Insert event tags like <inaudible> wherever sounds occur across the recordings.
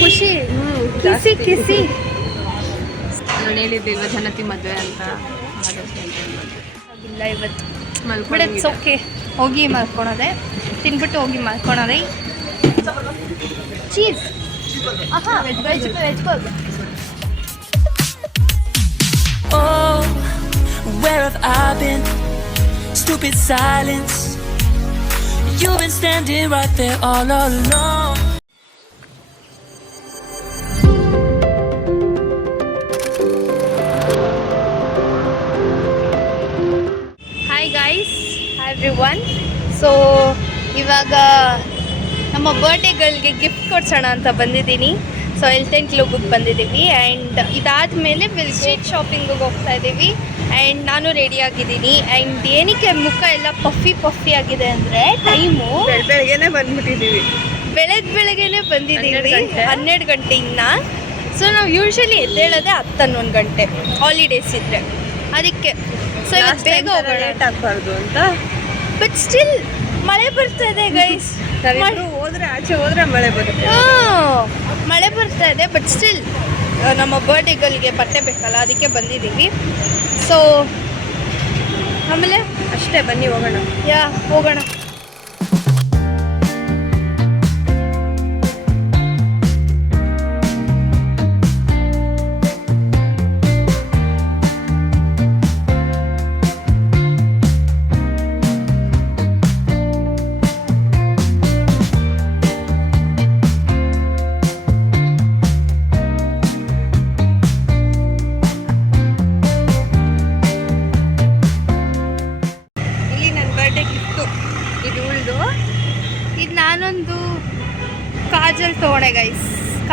ಖುಷಿ. ಕಿಸಿ ಕಿಸಿ. ನಾನು ಹೇಳಿದ್ದಿಲ್ವ ಜನತಿ ಮದುವೆ ಅಂತ. ಇಲ್ಲ ಇವತ್ತು. ಇಟ್ಸ್ ಓಕೆ ಹೋಗಿ ಮಲ್ಕೊಳೋದೆ. ತಿನ್ಬಿಟ್ಟು ಹೋಗಿ ಮಲ್ಕೊಳೋದೆ. ಚೀಸ್ ಆಹಾ veg veg veg burger Oh, where have I been? Stupid silence. You've been standing right there all along. Hi guys hi everyone so ಇವಾಗ ನಮ್ಮ ಬರ್ಡೇ ಗರ್ಲ್ಗೆ ಗಿಫ್ಟ್ ಕೊಡ್ಸೋಣ ಅಂತ ಬಂದಿದ್ದೀನಿ. ಸೊ ಎಲ್ಟೆನ್ ಲೋಗಕ್ಕೆ ಬಂದಿದ್ದೀವಿ. ಆ್ಯಂಡ್ ಇದಾದಮೇಲೆ ವಿಲ್ ಸ್ಟ್ರೀಟ್ ಶಾಪಿಂಗಿಗೆ ಹೋಗ್ತಾ ಇದ್ದೀವಿ. ಆ್ಯಂಡ್ ನಾನು ರೆಡಿ ಆಗಿದ್ದೀನಿ. ಆ್ಯಂಡ್ ಏನಕ್ಕೆ ಮುಖ ಎಲ್ಲ ಪಫಿ ಪಫಿ ಆಗಿದೆ ಅಂದರೆ ಟೈಮು ಬೆಳ್ ಬೆಳಗ್ಗೆನೆ ಬಂದ್ಬಿಟ್ಟಿದ್ದೀವಿ. ಬೆಳಗ್ಗೆ ಬೆಳಗ್ಗೆನೆ ಬಂದಿದ್ದೀವಿ. ಹನ್ನೆರಡು ಗಂಟೆ. ಇನ್ನ. ಗಂಟೆಯಿಂದ ಸೊ ನಾವು ಯೂಶಲಿ ಎದ್ದೇಳೋದೆ ಹತ್ತು ಹನ್ನೊಂದು ಗಂಟೆ ಹಾಲಿಡೇಸ್ ಇದ್ದರೆ ಅದಕ್ಕೆ. ಸೊ ಇವತ್ತು ಬೇಗ ಲೇಟ್ ಆಗಬಾರ್ದು ಅಂತ. ಬಟ್ ಸ್ಟಿಲ್ ಮಳೆ ಬರ್ತಾ ಇದೆ ಗೈಸ್ ನಾವಿಬ್ರು ಹೋದ್ರೆ ಆಚೆ ಹೋದ್ರೆ ಮಳೆ ಬರುತ್ತೆ. ಮಳೆ ಬರ್ತಾ ಇದೆ ಬಟ್ ಸ್ಟಿಲ್ ನಮ್ಮ ಬರ್ಡೇ ಗರ್ಲ್ಗೆ ಬಟ್ಟೆ ಬೇಕಲ್ಲ ಅದಕ್ಕೆ ಬಂದಿದ್ದೀವಿ. ಸೊ ಆಮೇಲೆ ಅಷ್ಟೇ ಬನ್ನಿ ಹೋಗೋಣ. ಯಾ ಹೋಗೋಣ.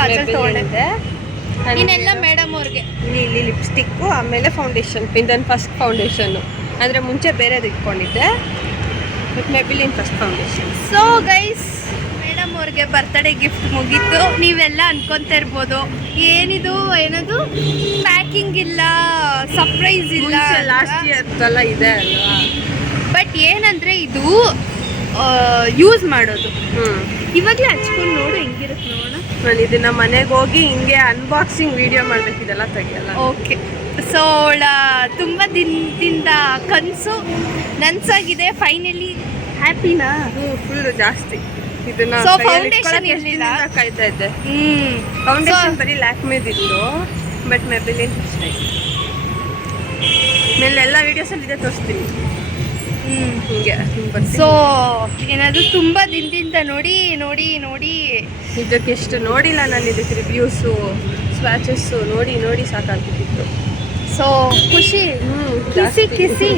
ಕಾಜಲ್ ತೊಗೊಂಡೆ ಇನ್ನೆಲ್ಲ ಮೇಡಮ್ ಅವ್ರಿಗೆ. ಇಲ್ಲಿ ಲಿಪ್ಸ್ಟಿಕ್ಕು ಆಮೇಲೆ ಫೌಂಡೇಶನ್ ಪಿಂದನ್ ಫಸ್ಟ್ ಫೌಂಡೇಶನ್ ಅಂದರೆ ಮುಂಚೆ ಬೇರೆದು ಇಟ್ಕೊಂಡಿದ್ದೆ. But Maybelline first foundation so guys madam ಅವ್ರಿಗೆ ಬರ್ತಡೇ ಗಿಫ್ಟ್ ಮುಗೀತು. ನೀವೆಲ್ಲ ಅನ್ಕೊಂತ ಇರ್ಬೋದು. ಏನಿದು ಏನದು? ಪ್ಯಾಕಿಂಗ್ ಇಲ್ಲ ಸರ್ಪ್ರೈಸ್ ಇಲ್ಲ ಲಾಸ್ಟ್ ಇಯರ್ದೆಲ್ಲ ಇದೆ ಅಲ್ವಾ? ಬಟ್ ಏನಂದ್ರೆ ಇದು ಯೂಸ್ ಮಾಡೋದು. ಇವಾಗಲೇ ಹಚ್ಕೊಂಡು ನೋಡು ಹೆಂಗಿರುತ್ತೆ ನೋಡೋಣ. ನಾನು ಇದನ್ನ ಮನೆಗೆ ಹೋಗಿ ಹಿಂಗೆ ಅನ್ಬಾಕ್ಸಿಂಗ್ ವಿಡಿಯೋ ಮಾಡ್ಬೇಕಿದೆಲ್ಲ ತೆಗಿಯಲ್ಲ. ಓಕೆ ಸೊ ಅವಳ ತುಂಬ ದಿನದಿಂದ ಕನಸು ನನ್ಸಾಗಿದೆ ಫೈನಲಿ ಹ್ಯಾಪಿನಾ ಫುಲ್ ಜಾಸ್ತಿ. ಇದನ್ನ ಸೊ ಫೌಂಡೇಶನ್ ಇರಲಿಲ್ಲ? ಕಾಯ್ತಾ ಇದ್ದೆ. ಹ್ಮ್. ಫೌಂಡೇಶನ್ ಬರೀ ಲ್ಯಾಕ್ಮೇದಿತ್ತು ಬಟ್ ಮೆಬಿಲಿನ್ ಆಯ್ತು ಮೇಲೆ ಎಲ್ಲ ವಿಡಿಯೋಸಲ್ಲಿ ಇದೆ ತೋರಿಸ್ತೀನಿ. ಹಿಂಗೆ ಸೊ ಏನಾದ್ರು ತುಂಬಾ ದಿನದಿಂದ ನೋಡಿ ನೋಡಿ ನೋಡಿ. ಇದಕ್ಕೆಷ್ಟು ನೋಡಿಲ್ಲ ನಾನು ಇದಕ್ಕೆ ರಿವ್ಯೂಸು ಸ್ವ್ಯಾಚಸ್ಸು ನೋಡಿ ನೋಡಿ ಸಾಕಾಗ್ತಿತ್ತು ಸೊ ಖುಷಿ. ಕಿಸಿ ಕಿಸಿ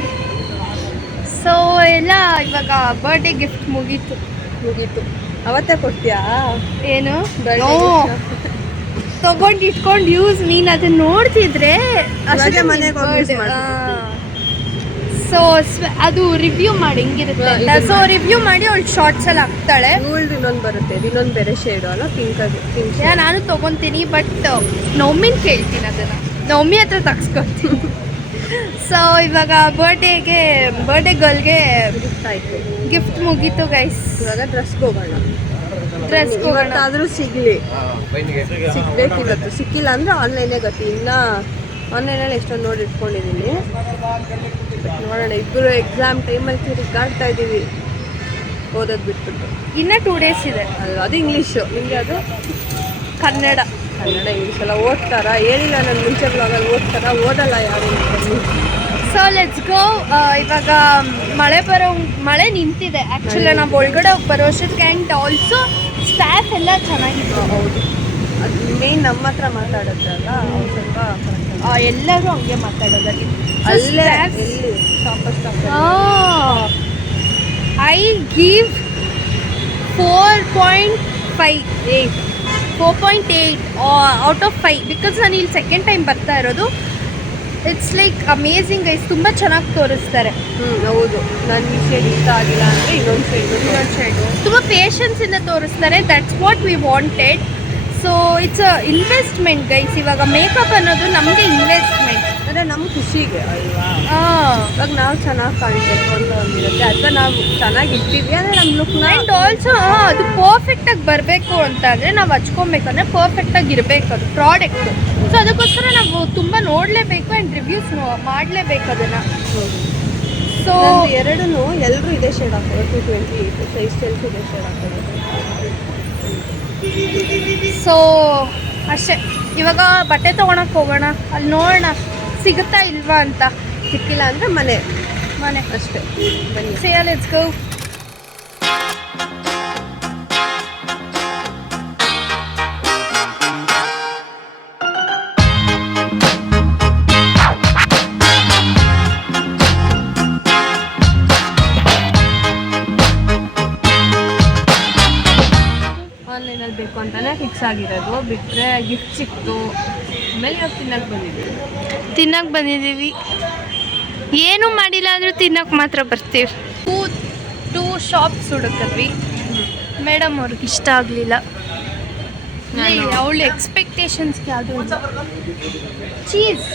ಸೊ ಎಲ್ಲ ಇವಾಗ ಬರ್ಡೇ ಗಿಫ್ಟ್ ಮುಗೀತು. ಮುಗೀತು. ಅವತ್ತೇ ಕೊಡ್ತೀಯಾ? ಏನು? ತಗೊಂಡು ಇಟ್ಕೊಂಡು ಯೂಸ್ ನೀನು ಅದನ್ನ ನೋಡ್ತಿದ್ರೆ ಅಷ್ಟೇ ಮನೆಗೆ ಸೊ ಅದು ರಿವ್ಯೂ ಮಾಡಿ ಹೆಂಗಿರುತ್ತೆ ಅಂತ. ಸೊ ರಿವ್ಯೂ ಮಾಡಿ ಅವಳು ಶಾರ್ಟ್ಸ್ ಅಲ್ಲಿ ಹಾಕ್ತಾಳೆ. ಇವಳ್ದು ಇನ್ನೊಂದು ಬರುತ್ತೆ ಇನ್ನೊಂದು ಬೇರೆ ಶೇಡು ಅಲ್ಲ ಪಿಂಕ್ ಆಗಿ ಪಿಂಕ್ ಯಾ, ನಾನು ತಗೊಂತೀನಿ ಬಟ್ ನೌಮಿನ್ ಕೇಳ್ತೀನಿ ಅದನ್ನು. ನೊಮ್ಮಿ ಹತ್ರ ತಗ್ಸ್ಕೊತೀನಿ ಸೊ <laughs> ಇವಾಗ ಬರ್ಡೇಗೆ ಬರ್ಡೇ ಗರ್ಲ್ಗೆ ಗಿಫ್ಟ್ ಆಯಿತು. ಗಿಫ್ಟ್ ಮುಗೀತು ಗೈಸ್ ಇವಾಗ ಡ್ರೆಸ್ ಹೋಗೋಣ. ಡ್ರೆಸ್ ಹೋಗೋಣ. ಆದರೂ ಸಿಗ್ಲಿ. ಸಿಗ್ಬೇಕು ಇವತ್ತು ಸಿಕ್ಕಿಲ್ಲ ಅಂದ್ರೆ ಆನ್ಲೈನೇ ಗೊತ್ತಿ ಇನ್ನ ಆನ್ಲೈನಲ್ಲಿ ಎಷ್ಟೊಂದು ನೋಡಿ ಇಟ್ಕೊಂಡಿದ್ದೀನಿ ನೋಡೋಣ ಇಬ್ಬರು ಎಕ್ಸಾಮ್ ಟೈಮಲ್ಲಿ ತಿರುಗಾಡ್ತಾ ಇದ್ದೀವಿ. ಓದೋದು ಬಿಟ್ಬಿಟ್ಟು. ಇನ್ನೂ ಟೂ ಡೇಸ್ ಇದೆ. ಅದು ಅದು ಇಂಗ್ಲೀಷು ನಿಮಗೆ ಅದು? ಕನ್ನಡ. ಕನ್ನಡ ಇಂಗ್ಲೀಷ್ ಎಲ್ಲ ಓದ್ತಾರಾ? ಹೇಳಿಲ್ಲ ನಾನು ಮುಂಚೆ ಬ್ಲಾಗಲ್ಲಿ ಓದ್ತಾರಾ? ಓದಲ್ಲ ಯಾರು? ಸೊ ಲೆಟ್ಸ್ ಗೋ ಇವಾಗ ಮಳೆ ಬರೋ ಮಳೆ ನಿಂತಿದೆ. ಆ್ಯಕ್ಚುಲಿ ನಾವು ಒಳಗಡೆ ಬರೋ ಅಷ್ಟೊತ್ತಿಗೆ ಆ್ಯಂಡ್ ಆಲ್ಸೋ ಸ್ಟಾಫ್ ಎಲ್ಲ ಚೆನ್ನಾಗಿತ್ತು ಹೌದು. ಅದು ಮೇನ್ ನಮ್ಮ ಹತ್ರ ಮಾತಾಡೋದ್ರಲ್ಲ ಅವ್ರು ಸ್ವಲ್ಪ ಆ, ಎಲ್ಲರೂ ಹಂಗೆ ಮಾತಾಡೋದಾಗಿ ಅಲ್ಲೇ ಎಲ್ಲಿ I give four point five eight four point eight out of five because ನಾನು ಇಲ್ಲಿ ಸೆಕೆಂಡ್ ಟೈಮ್ ಬರ್ತಾ ಇರೋದು ಇಟ್ಸ್ ಲೈಕ್ ಅಮೇಝಿಂಗ್ ಐಸ್ ತುಂಬ ಚೆನ್ನಾಗಿ ತೋರಿಸ್ತಾರೆ. ಹ್ಞೂ ಹೌದು. ನನ್ನ ವಿಷಯ ಇಷ್ಟ ಆಗಿಲ್ಲ ಅಂದರೆ ಇನ್ನೊಂದು ಸೈಡು ಇನ್ನೊಂದು ಸೈಡು ತುಂಬ ಪೇಷನ್ಸಿಂದ ತೋರಿಸ್ತಾರೆ. That's what we wanted so it's a investment guys ಇವಾಗ ಮೇಕಪ್ ಅನ್ನೋದು ನಮಗೆ ಇನ್ವೆಸ್ಟ್ಮೆಂಟ್ ಅಂದರೆ ನಮ್ಮ ಖುಷಿಗೆ ಅಲ್ವಾ? ಹಾಂ. ಇವಾಗ ನಾವು ಚೆನ್ನಾಗಿ ಕಾಣಬೇಕು ಅಂತ ಒಂದಿರುತ್ತೆ. ಅಥವಾ ನಾವು ಚೆನ್ನಾಗಿರ್ತೀವಿ ಅಂದರೆ ನಮ್ಮ ಲುಕ್ ಆ್ಯಂಡ್ ಆಲ್ಸೋ ಅದು ಪರ್ಫೆಕ್ಟಾಗಿ ಬರಬೇಕು ಅಂತ ಅಂದರೆ ನಾವು ಹಚ್ಕೊಬೇಕಂದ್ರೆ ಪರ್ಫೆಕ್ಟಾಗಿ ಇರಬೇಕು ಅದು ಪ್ರಾಡಕ್ಟ್ ಸೊ ಅದಕ್ಕೋಸ್ಕರ ನಾವು ತುಂಬ ನೋಡಲೇಬೇಕು ಆ್ಯಂಡ್ ರಿವ್ಯೂಸ್ ಮಾಡಲೇಬೇಕು ಅದನ್ನು. ಸೊ ಎರಡೂ ಎಲ್ಲರೂ ಇದೇ ಶೇಡ್ ಹಾಕೋದು two twenty eight size sales ಇದೇ ಶೇಡ್ ಹಾಕೋದು ಸೊ ಅಷ್ಟೇ. ಇವಾಗ ಬಟ್ಟೆ ತೊಗೊಳಕ್ಕೆ ಹೋಗೋಣ. ಅಲ್ಲಿ ನೋಡೋಣ. ಸಿಗುತ್ತಾ ಇಲ್ವಾ ಅಂತ. ಸಿಕ್ಕಿಲ್ಲ ಅಂದ್ರೆ ಮನೆ. ಮನೆ. ಅಷ್ಟೇ. ಬನ್ನಿ ಸೇಯ ಲೆಟ್ಸ್ ಗೋ ಆನ್ಲೈನಲ್ಲಿ ಅಂತಲೇ ಫಿಕ್ಸ್ ಆಗಿರೋದು. ಬಿಟ್ಟರೆ ಗಿಫ್ಟ್ ಸಿಕ್ತು. ಆಮೇಲೆ ಇವಾಗ ತಿನ್ನಕ್ಕೆ ಬಂದಿದ್ದೀವಿ. ತಿನ್ನಕ್ಕೆ ಬಂದಿದ್ದೀವಿ. ಏನು ಮಾಡಿಲ್ಲ ಅಂದರೂ ತಿನ್ನಕ್ಕೆ ಮಾತ್ರ ಬರ್ತೀವಿ. ಟೂ ಟೂ ಶಾಪ್ಸ್ ಹುಡುಕಿದ್ವಿ ಮೇಡಮ್ ಅವ್ರಿಗೆ ಇಷ್ಟ ಆಗಲಿಲ್ಲ. ಅವಳ ಎಕ್ಸ್ಪೆಕ್ಟೇಷನ್ಸ್ಗೆ ಯಾವುದು? ಚೀಸ್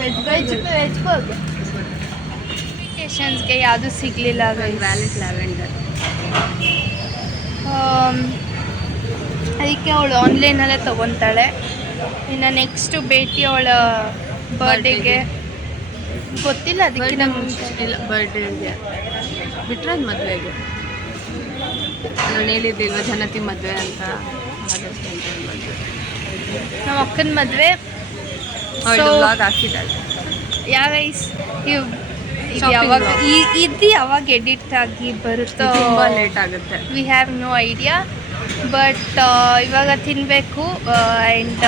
ವೆಜ್ ವೆಜ್ ವೆಜ್ ಎಕ್ಸ್ಪೆಕ್ಟೇಷನ್ಸ್ಗೆ ಯಾವುದು ಸಿಗಲಿಲ್ಲ ವ್ಯಾಲೆಟ್ ಲ್ಯಾವೆಂಡರ್ ಅದಕ್ಕೆ ಅವಳು ಆನ್ಲೈನಲ್ಲೇ ತೊಗೊತಾಳೆ. ಇನ್ನು ನೆಕ್ಸ್ಟು ಭೇಟಿ ಅವಳ ಬರ್ಡೇಗೆ ಗೊತ್ತಿಲ್ಲ ಅದಕ್ಕಿಂತ ನಮ್ಗೆ ಇಲ್ಲ ಬರ್ಡೇಗೆ ಬಿಟ್ರೆ ಅದು ಮದುವೆಗೆ ನಾನು ಹೇಳಿದ್ದಿಲ್ವ ಜನತಿ ಮದುವೆ ಅಂತ? ನಮ್ಮ ಅಕ್ಕನ ಮದುವೆ. ಹಾಕಿದ್ದಾಳೆ. ಯಾವ ಇವ್ ಯಾವಾಗ vlog. ಈ ಇದು ಯಾವಾಗ ಎಡಿಟ್ ಆಗಿ ಬರುತ್ತೋ ತುಂಬ ಲೇಟ್ ಆಗುತ್ತೆ. We have no idea but ಇವಾಗ ತಿನ್ನಬೇಕು ಆ್ಯಂಡ್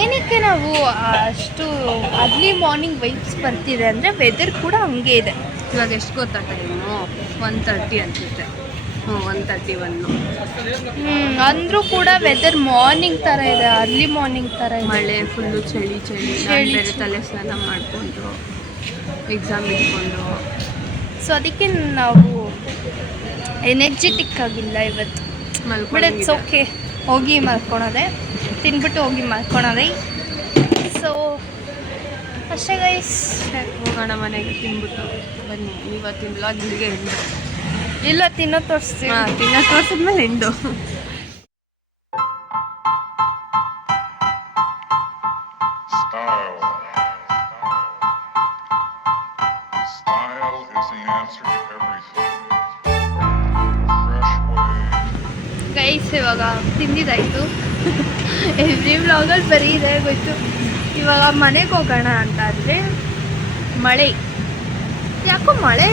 ಏನಕ್ಕೆ ನಾವು ಅಷ್ಟು ಅರ್ಲಿ ಮಾರ್ನಿಂಗ್ ವೈಬ್ಸ್ ಬರ್ತಿದೆ ಅಂದರೆ ವೆದರ್ ಕೂಡ ಹಂಗೆ ಇದೆ. ಇವಾಗ ಎಷ್ಟು ಗೊತ್ತಾ ಟೈಮು ಒನ್ ತರ್ಟಿ ಅನ್ಸುತ್ತೆ. ಹ್ಞೂ ಒನ್ ತರ್ಟಿ ಒನ್ನು ಅಂದರೂ ಕೂಡ ವೆದರ್ ಮಾರ್ನಿಂಗ್ ಥರ ಇದೆ ಅರ್ಲಿ ಮಾರ್ನಿಂಗ್ ಥರ ಇದೆ. ಮಳೆ ಫುಲ್ಲು ಚಳಿ ಚಳಿ. ಚಳಿ. ತಲೆ ಸ್ನಾನ ಮಾಡಿಕೊಂಡು ಎಕ್ಸಾಮ್ ಇಟ್ಕೊಂಡು. ಸೊ ಅದಕ್ಕೆ ನಾವು ಎನರ್ಜೆಟಿಕ್ ಆಗಿಲ್ಲ ಇವತ್ತು. ಬಟ್ ಇಟ್ಸ್ ಮಲ್ಕೊಂಡು ಓಕೆ ಹೋಗಿ ಮಲ್ಕೊಳೋದೆ. ತಿನ್ಬಿಟ್ಟು ಹೋಗಿ ಮಲ್ಕೊಳೋದೆ. ಸೊ ಅಷ್ಟೇ ಗೈಸ್ ಹೋಗೋಣ ಮನೆಗೆ ತಿನ್ಬಿಟ್ಟು ಬನ್ನಿ. ಇವತ್ತಿನ ಬ್ಲಾಗ್ ಇಲ್ಲಿಗೆ ಎಂಡು ಇಲ್ಲ ತಿನ್ನೋ ತೋರಿಸ್ತೀವಿ. ತಿನ್ನೋ ತಿನ್ನ ತೋರಿಸಿದ್ಮೇಲೆ ಎಂಡು ಗೈಸ್ ಇವಾಗ ತಿಂದಿದ್ದಾಯ್ತು. <laughs> ಎವ್ರಿ ವ್ಲಾಗಲ್ಲಿ ಬರೀ ಇದೆ ಗೊತ್ತು. ಇವಾಗ ಮನೆಗೆ ಹೋಗೋಣ ಅಂತ ಅಂದರೆ ಮಳೆ. ಯಾಕೋ ಮಳೆ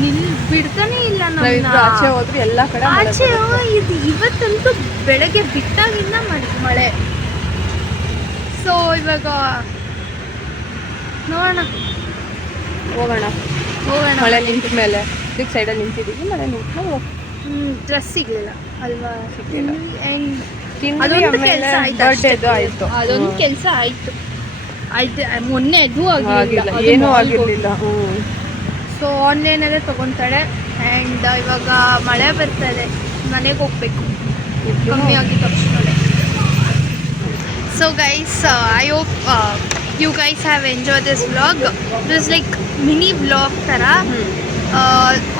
ನಿಲ್ ಬಿಡ್ತಾನೆ ಇಲ್ಲ ಆಚೆ ಹೋದ್ರೆ ಎಲ್ಲ ಕಡೆ ಮಳೆ ಆಚೆ. ಇದು ಇವತ್ತಂತೂ ಬೆಳಗ್ಗೆ ಬಿಟ್ಟಾಗಿಂದ ಮಾಡಿ ಮಳೆ. ಸೊ ಇವಾಗ ನೋಡೋಣ. ಹೋಗೋಣ. ಹೋಗೋಣ. ಮಳೆ ನಿಂತ ಮೇಲೆ ಇದಕ್ಕೆ ಸೈಡಲ್ಲಿ ನಿಂತಿದ್ದೀವಿ ಮಳೆ ನಿಂತ ಹೋಗ್ತೀವಿ. ಡ್ರೆಸ್ ಸಿಗ್ಲಿಲ್ಲ. ಅಲ್ವಾ. ಆ್ಯಂಡ್ ಅದೊಂದು ಕೆಲಸ ಆಯ್ತು birthday-ದು ಅದೊಂದು ಹ್ಮ್. ಕೆಲಸ ಆಯ್ತು. ಆಯ್ತು ಮೊನ್ನೆ ಅದು ಆಗಿಲ್ಲ ಏನೂ ಆಗಿರಲಿಲ್ಲ. ಸೊ ಆನ್ಲೈನಲ್ಲೇ ತೊಗೊತಾಳೆ ಆ್ಯಂಡ್ ಇವಾಗ ಮಳೆ ಬರ್ತಾ ಇದೆ. ಮನೆಗೆ ಹೋಗ್ಬೇಕು. ಕಮ್ಮಿ ಆಗಿದ ತಕ್ಷಣ so guys I hope you guys have enjoy this vlog this like mini vlog ಥರ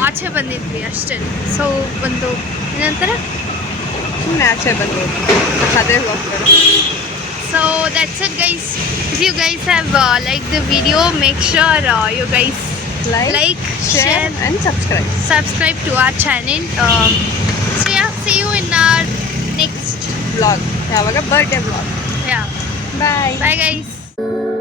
ಆಚೆ ಬಂದಿದ್ವಿ ಅಷ್ಟೇ ಸೊ ಒಂದು ಏನಂತಾರೆ ಸುಮ್ಮನೆ ಆಚೆ ಬಂದು ಅದೇ ಹೋಗ್ತಾರೆ So that's it guys. If you guys have uh, liked the video, make sure uh, you guys Like, like, share share, and subscribe subscribe to our channel. Um, so yeah, see you in our next. Blog ಯಾವಾಗ birthday blog Yeah. Bye Bye guys.